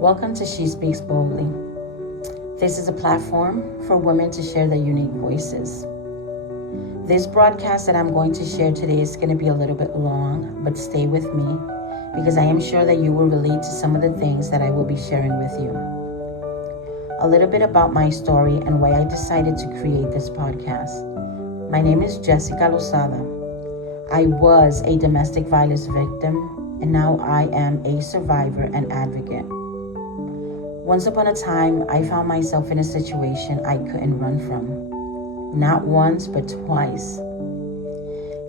Welcome to She Speaks Boldly. This is a platform for women to share their unique voices. This broadcast that I'm going to share today is going to be a little bit long, but stay with me because I am sure that you will relate to some of the things that I will be sharing with you. A little bit about my story and why I decided to create this podcast. My name is Jessica Lozada. I was a domestic violence victim, and now I am a survivor and advocate. Once upon a time, I found myself in a situation I couldn't run from. Not once, but twice.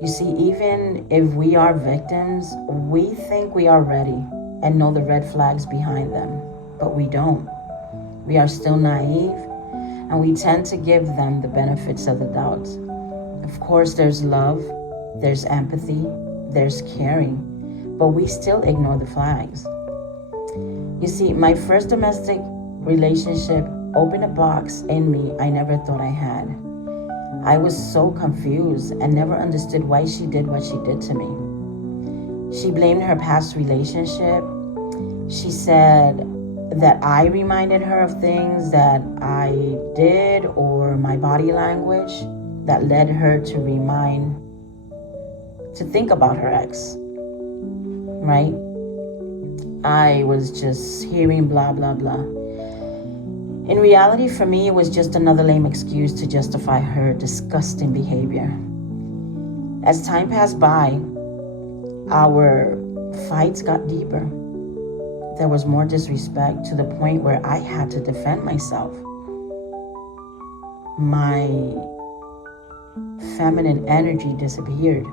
You see, even if we are victims, we think we are ready and know the red flags behind them, but we don't. We are still naive, and we tend to give them the benefits of the doubt. Of course, there's love, there's empathy, there's caring, but we still ignore the flags. You see, my first domestic relationship opened a box in me I never thought I had. I was so confused and never understood why she did what she did to me. She blamed her past relationship. She said that I reminded her of things that I did or my body language that led her to think about her ex, right? I was just hearing blah, blah, blah. In reality, for me, it was just another lame excuse to justify her disgusting behavior. As time passed by, our fights got deeper. There was more disrespect to the point where I had to defend myself. My feminine energy disappeared.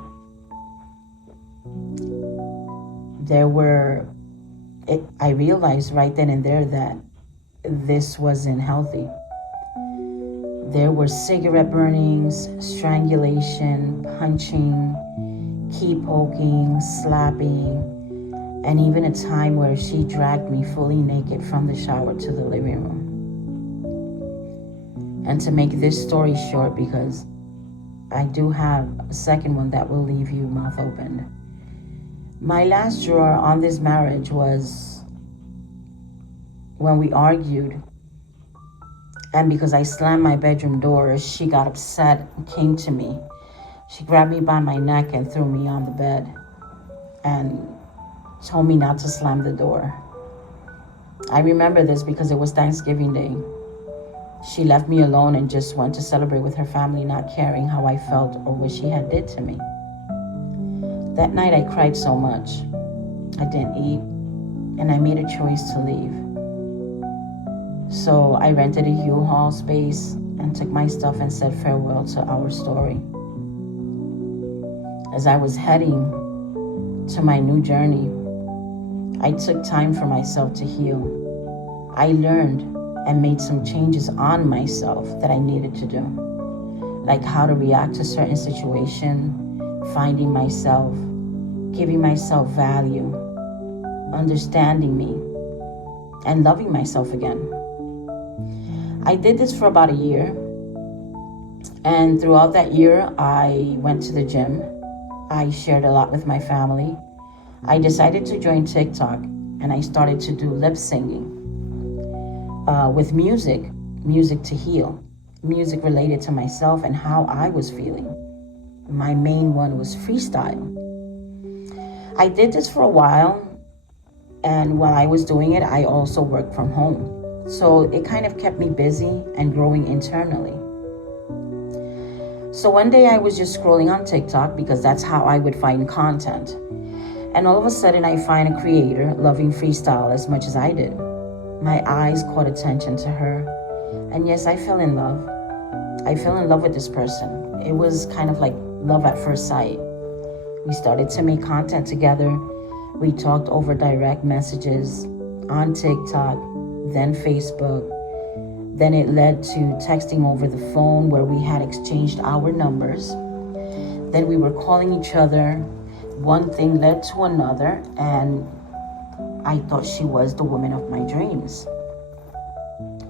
I realized right then and there that this wasn't healthy. There were cigarette burnings, strangulation, punching, key poking, slapping, and even a time where she dragged me fully naked from the shower to the living room. And to make this story short, because I do have a second one that will leave you mouth open. My last drawer on this marriage was when we argued, and because I slammed my bedroom door, she got upset and came to me. She grabbed me by my neck and threw me on the bed and told me not to slam the door. I remember this because it was Thanksgiving Day. She left me alone and just went to celebrate with her family, not caring how I felt or what she had did to me. That night I cried so much. I didn't eat, and I made a choice to leave. So I rented a U-Haul space and took my stuff and said farewell to our story. As I was heading to my new journey, I took time for myself to heal. I learned and made some changes on myself that I needed to do, like how to react to certain situations, finding myself, giving myself value, understanding me, and loving myself again. I did this for about a year, and throughout that year, I went to the gym. I shared a lot with my family. I decided to join TikTok, and I started to do lip singing with music to heal, music related to myself and how I was feeling. My main one was freestyle. I did this for a while, and while I was doing it, I also worked from home. So it kind of kept me busy and growing internally. So one day I was just scrolling on TikTok because that's how I would find content. And all of a sudden I find a creator loving freestyle as much as I did. My eyes caught attention to her. And yes, I fell in love. I fell in love with this person. It was kind of like love at first sight. We started to make content together. We talked over direct messages on TikTok, then Facebook. Then it led to texting over the phone where we had exchanged our numbers. Then we were calling each other. One thing led to another, and I thought she was the woman of my dreams.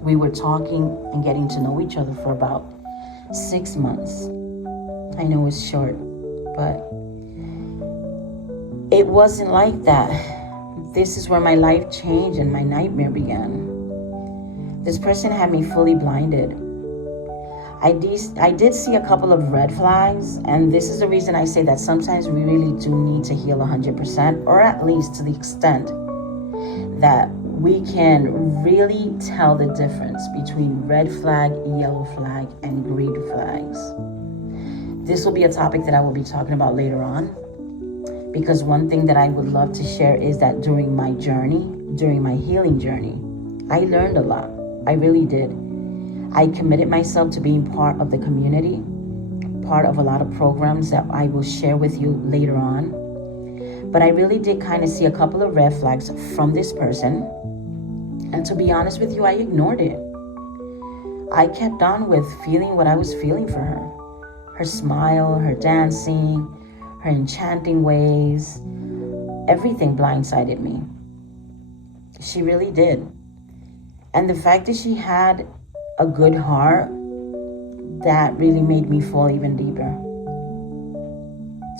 We were talking and getting to know each other for about 6 months. I know it's short, but it wasn't like that. This is where my life changed and my nightmare began. This person had me fully blinded. I did see a couple of red flags, and this is the reason I say that sometimes we really do need to heal 100%, or at least to the extent that we can really tell the difference between red flag, yellow flag, and green flags. This will be a topic that I will be talking about later on, because one thing that I would love to share is that during my journey, during my healing journey, I learned a lot. I really did. I committed myself to being part of the community, part of a lot of programs that I will share with you later on. But I really did kind of see a couple of red flags from this person. And to be honest with you, I ignored it. I kept on with feeling what I was feeling for her. Her smile, her dancing, her enchanting ways, everything blindsided me. She really did. And the fact that she had a good heart, that really made me fall even deeper.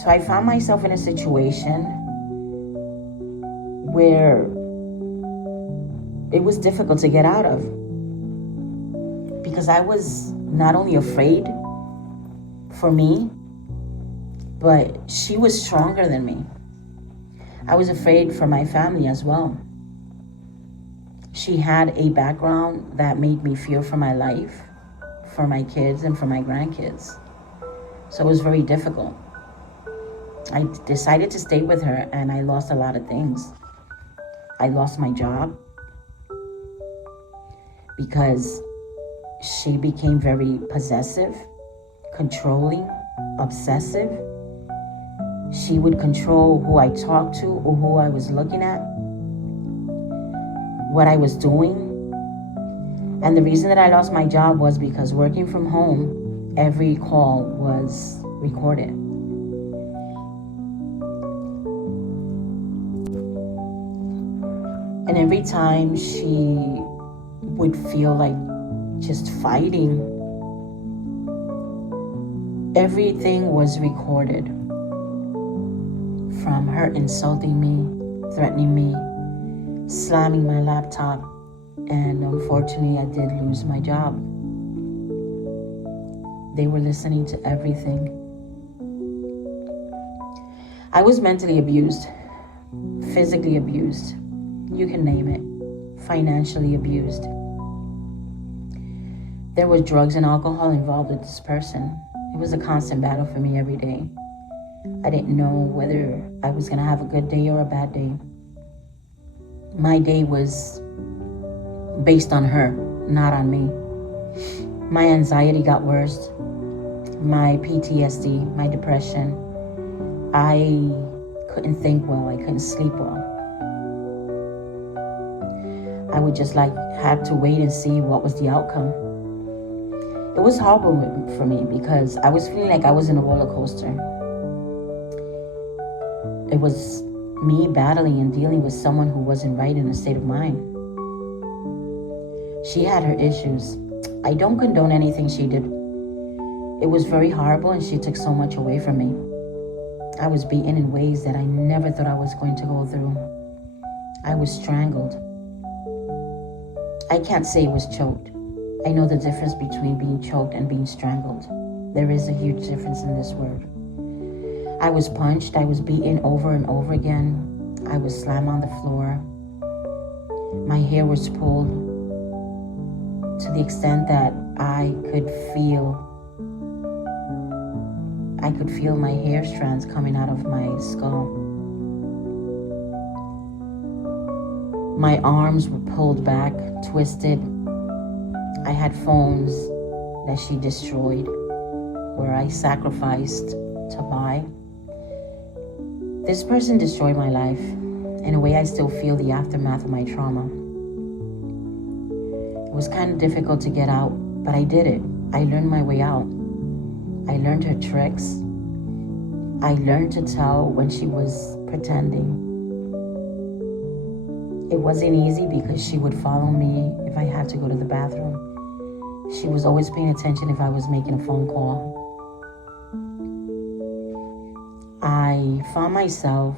So I found myself in a situation where it was difficult to get out of, because I was not only afraid for me, but she was stronger than me. I was afraid for my family as well. She had a background that made me fear for my life, for my kids, and for my grandkids. So it was very difficult. I decided to stay with her, and I lost a lot of things. I lost my job because she became very possessive, controlling, obsessive. She would control who I talked to or who I was looking at, what I was doing. And the reason that I lost my job was because working from home, every call was recorded. And every time she would feel like just fighting, everything was recorded. From her insulting me, threatening me, slamming my laptop, and unfortunately I did lose my job. They were listening to everything. I was mentally abused, physically abused, you can name it, financially abused. There was drugs and alcohol involved with this person. It was a constant battle for me every day. I didn't know whether I was going to have a good day or a bad day. My day was based on her, not on me. My anxiety got worse. My PTSD, my depression. I couldn't think well. I couldn't sleep well. I would just have to wait and see what was the outcome. It was horrible for me because I was feeling like I was in a roller coaster. It was me battling and dealing with someone who wasn't right in a state of mind. She had her issues. I don't condone anything she did. It was very horrible, and she took so much away from me. I was beaten in ways that I never thought I was going to go through. I was strangled. I can't say it was choked. I know the difference between being choked and being strangled. There is a huge difference in this word. I was punched. I was beaten over and over again. I was slammed on the floor. My hair was pulled to the extent that I could feel my hair strands coming out of my skull. My arms were pulled back, twisted. I had phones that she destroyed, where I sacrificed to buy. This person destroyed my life. In a way, I still feel the aftermath of my trauma. It was kind of difficult to get out, but I did it. I learned my way out. I learned her tricks. I learned to tell when she was pretending. It wasn't easy because she would follow me if I had to go to the bathroom. She was always paying attention if I was making a phone call. I found myself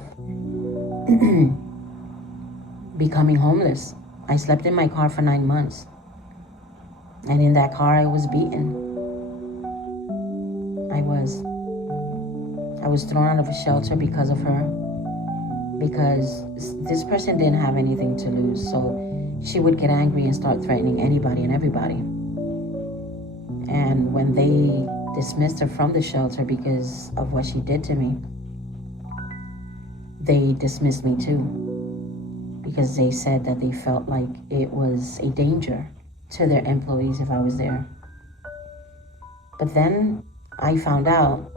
becoming homeless. I slept in my car for 9 months. And in that car, I was beaten. I was thrown out of a shelter because of her. Because this person didn't have anything to lose. So she would get angry and start threatening anybody and everybody. And when they dismissed her from the shelter because of what she did to me, they dismissed me too. Because they said that they felt like it was a danger to their employees if I was there. But then I found out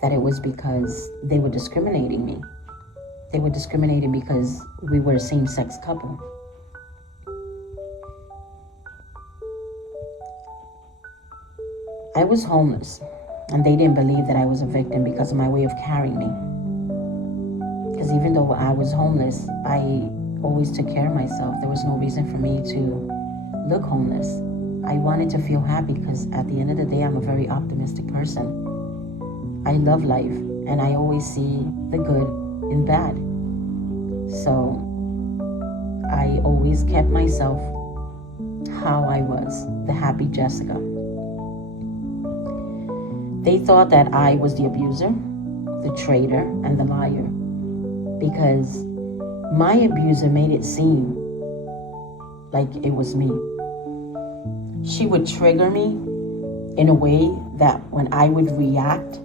that it was because they were discriminating me. They were discriminating because we were a same-sex couple. I was homeless, and they didn't believe that I was a victim because of my way of carrying me. Because even though I was homeless, I always took care of myself. There was no reason for me to look homeless. I wanted to feel happy because at the end of the day, I'm a very optimistic person. I love life, and I always see the good in bad. So I always kept myself how I was, the happy Jessica. They thought that I was the abuser, the traitor, and the liar, because my abuser made it seem like it was me. She would trigger me in a way that when I would react,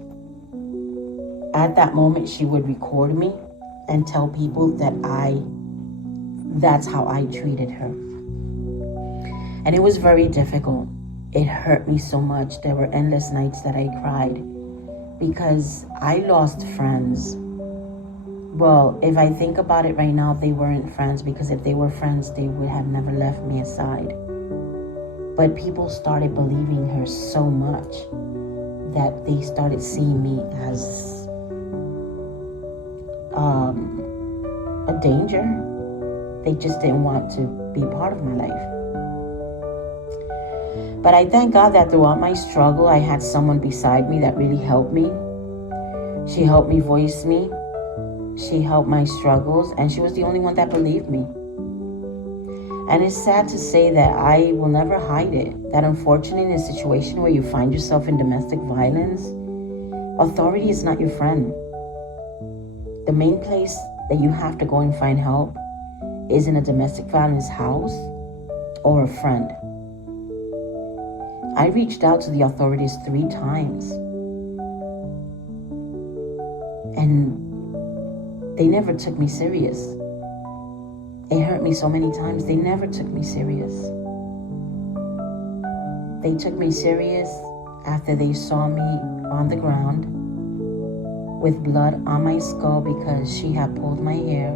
at that moment she would record me and tell people that that's how I treated her. And it was very difficult. It hurt me so much. There were endless nights that I cried because I lost friends. Well, if I think about it right now, they weren't friends, because if they were friends, they would have never left me aside. But people started believing her so much that they started seeing me as a danger. They just didn't want to be part of my life. But I thank God that throughout my struggle, I had someone beside me that really helped me. She helped me voice me. She helped my struggles, and she was the only one that believed me. And it's sad to say that I will never hide it, that unfortunately in a situation where you find yourself in domestic violence, authority is not your friend. The main place that you have to go and find help is in a domestic violence house or a friend. I reached out to the authorities 3 times, and they never took me serious. It hurt me so many times. They never took me serious. They took me serious after they saw me on the ground with blood on my skull because she had pulled my hair.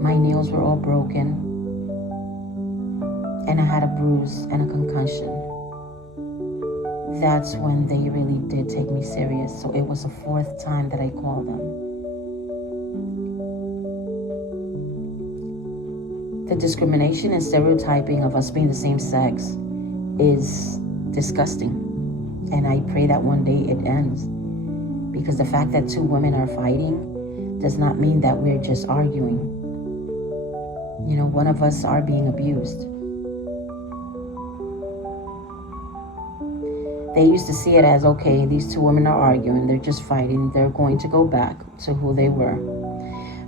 My nails were all broken, and I had a bruise and a concussion. That's when they really did take me serious. So it was the 4th time that I called them. The discrimination and stereotyping of us being the same sex is disgusting. And I pray that one day it ends. Because the fact that 2 women are fighting does not mean that we're just arguing. You know, one of us are being abused. They used to see it as, okay, these 2 women are arguing, they're just fighting, they're going to go back to who they were.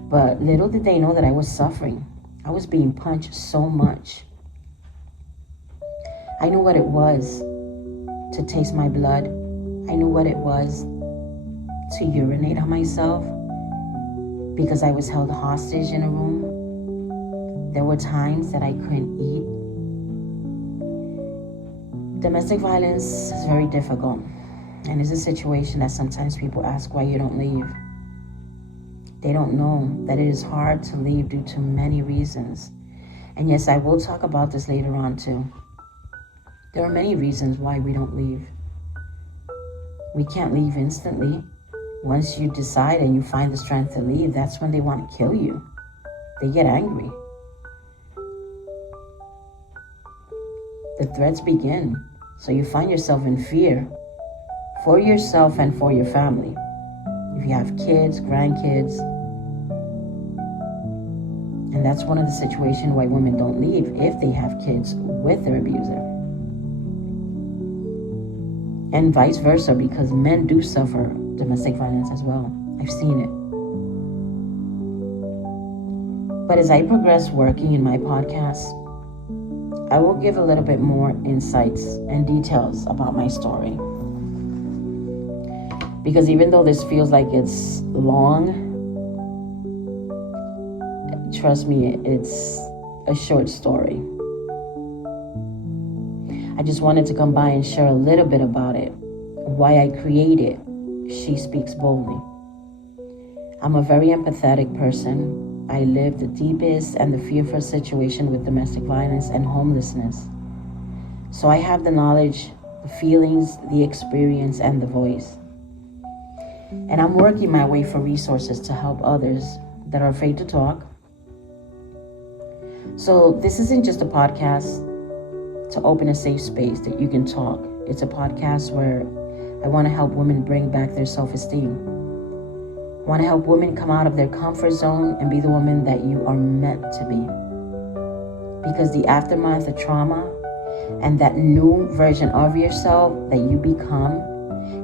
But little did they know that I was suffering. I was being punched so much. I knew what it was to taste my blood. I knew what it was to urinate on myself because I was held hostage in a room. There were times that I couldn't eat. Domestic violence is very difficult, and it's a situation that sometimes people ask why you don't leave. They don't know that it is hard to leave due to many reasons. And yes, I will talk about this later on too. There are many reasons why we don't leave. We can't leave instantly. Once you decide and you find the strength to leave, that's when they want to kill you. They get angry. The threats begin. So you find yourself in fear for yourself and for your family. If you have kids, grandkids, And that's one of the situations why women don't leave if they have kids with their abuser. And vice versa, because men do suffer domestic violence as well. I've seen it. But as I progress working in my podcast, I will give a little bit more insights and details about my story. Because even though this feels like it's long, trust me, it's a short story. I just wanted to come by and share a little bit about it, why I created She Speaks Boldly. I'm a very empathetic person. I lived the deepest and the fearful situation with domestic violence and homelessness. So I have the knowledge, the feelings, the experience, and the voice. And I'm working my way for resources to help others that are afraid to talk. So this isn't just a podcast to open a safe space that you can talk. It's a podcast where I want to help women bring back their self-esteem. I want to help women come out of their comfort zone and be the woman that you are meant to be. Because the aftermath of trauma and that new version of yourself that you become,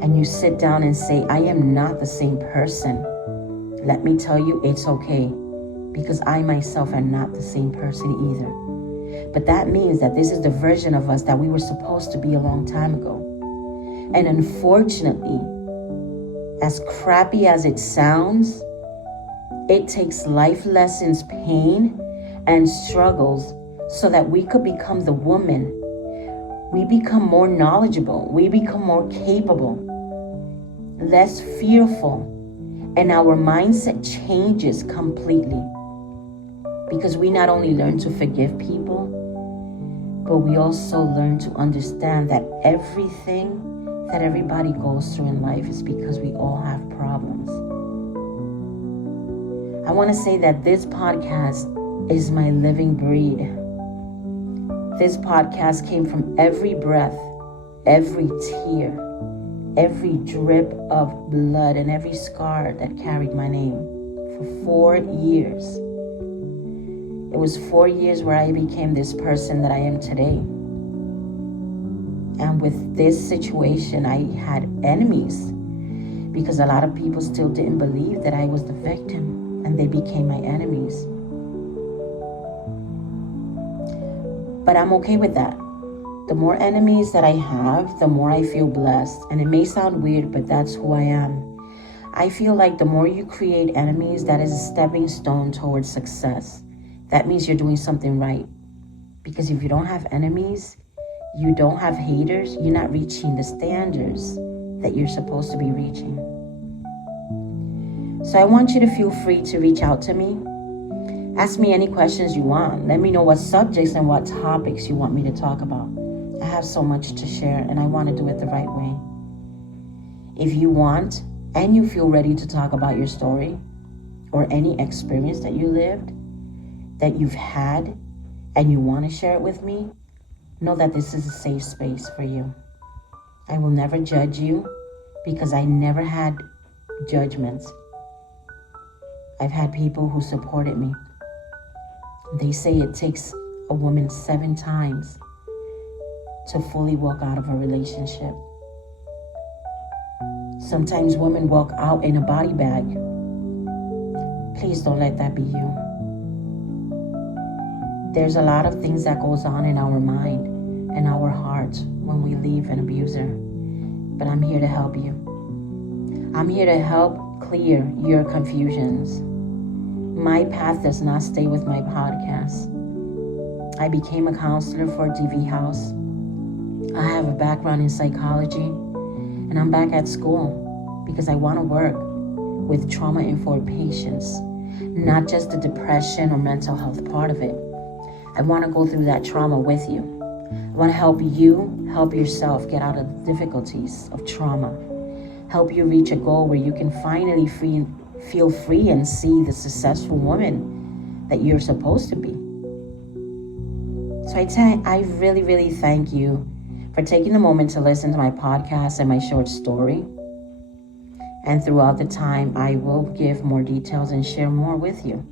and you sit down and say, I am not the same person. Let me tell you, it's okay. Because I myself am not the same person either. But that means that this is the version of us that we were supposed to be a long time ago. And unfortunately, as crappy as it sounds, it takes life lessons, pain, and struggles so that we could become the woman. We become more knowledgeable. We become more capable, less fearful, and our mindset changes completely. Because we not only learn to forgive people, but we also learn to understand that everything that everybody goes through in life is because we all have problems. I want to say that this podcast is my living breed. This podcast came from every breath, every tear, every drip of blood, and every scar that carried my name for 4 years. It was 4 years where I became this person that I am today. And with this situation, I had enemies because a lot of people still didn't believe that I was the victim, and they became my enemies. But I'm okay with that. The more enemies that I have, the more I feel blessed. And it may sound weird, but that's who I am. I feel like the more you create enemies, that is a stepping stone towards success. That means you're doing something right. Because if you don't have enemies, you don't have haters, you're not reaching the standards that you're supposed to be reaching. So I want you to feel free to reach out to me. Ask me any questions you want. Let me know what subjects and what topics you want me to talk about. I have so much to share, and I want to do it the right way. If you want and you feel ready to talk about your story or any experience that you lived, that you've had, and you want to share it with me, know that this is a safe space for you. I will never judge you because I never had judgments. I've had people who supported me. They say it takes a woman 7 times to fully walk out of a relationship. Sometimes women walk out in a body bag. Please don't let that be you. There's a lot of things that goes on in our mind and our heart when we leave an abuser. But I'm here to help you. I'm here to help clear your confusions. My path does not stay with my podcast. I became a counselor for DV House. I have a background in psychology, and I'm back at school because I want to work with trauma-informed patients, not just the depression or mental health part of it. I want to go through that trauma with you. I want to help you help yourself get out of the difficulties of trauma. Help you reach a goal where you can finally feel free and see the successful woman that you're supposed to be. So I really, really thank you for taking the moment to listen to my podcast and my short story. And throughout the time, I will give more details and share more with you.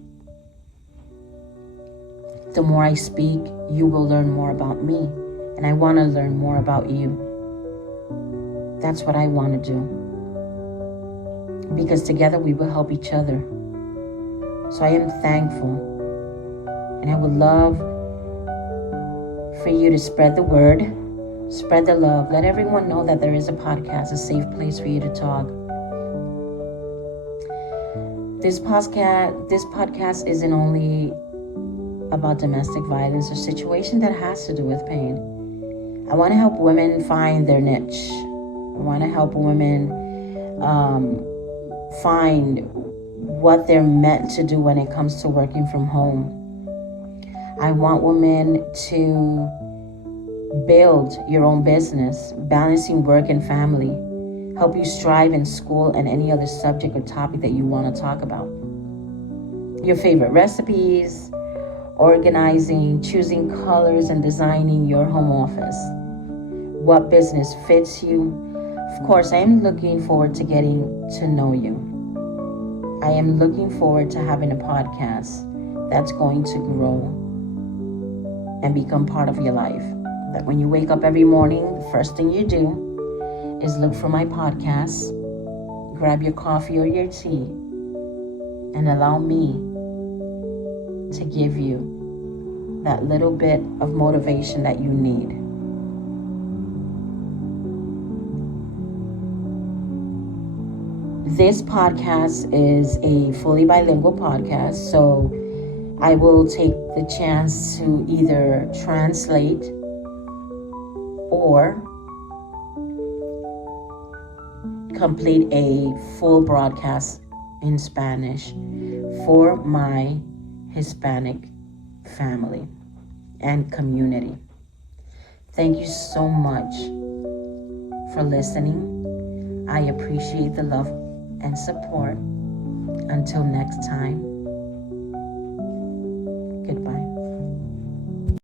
the more I speak, you will learn more about me. And I want to learn more about you. That's what I want to do. Because together we will help each other. So I am thankful. And I would love for you to spread the word, spread the love. Let everyone know that there is a podcast, a safe place for you to talk. This podcast isn't only about domestic violence or situation that has to do with pain. I want to help women find their niche. I want to help women find what they're meant to do when it comes to working from home. I want women to build your own business, balancing work and family, help you strive in school and any other subject or topic that you want to talk about. Your favorite recipes, organizing, choosing colors, and designing your home office. What business fits you? Of course, I am looking forward to getting to know you. I am looking forward to having a podcast that's going to grow and become part of your life. That when you wake up every morning, the first thing you do is look for my podcast, grab your coffee or your tea, and allow me to give you that little bit of motivation that you need. This podcast is a fully bilingual podcast, so I will take the chance to either translate or complete a full broadcast in Spanish for my Hispanic family and community. Thank you so much for listening. I appreciate the love and support. Until next time.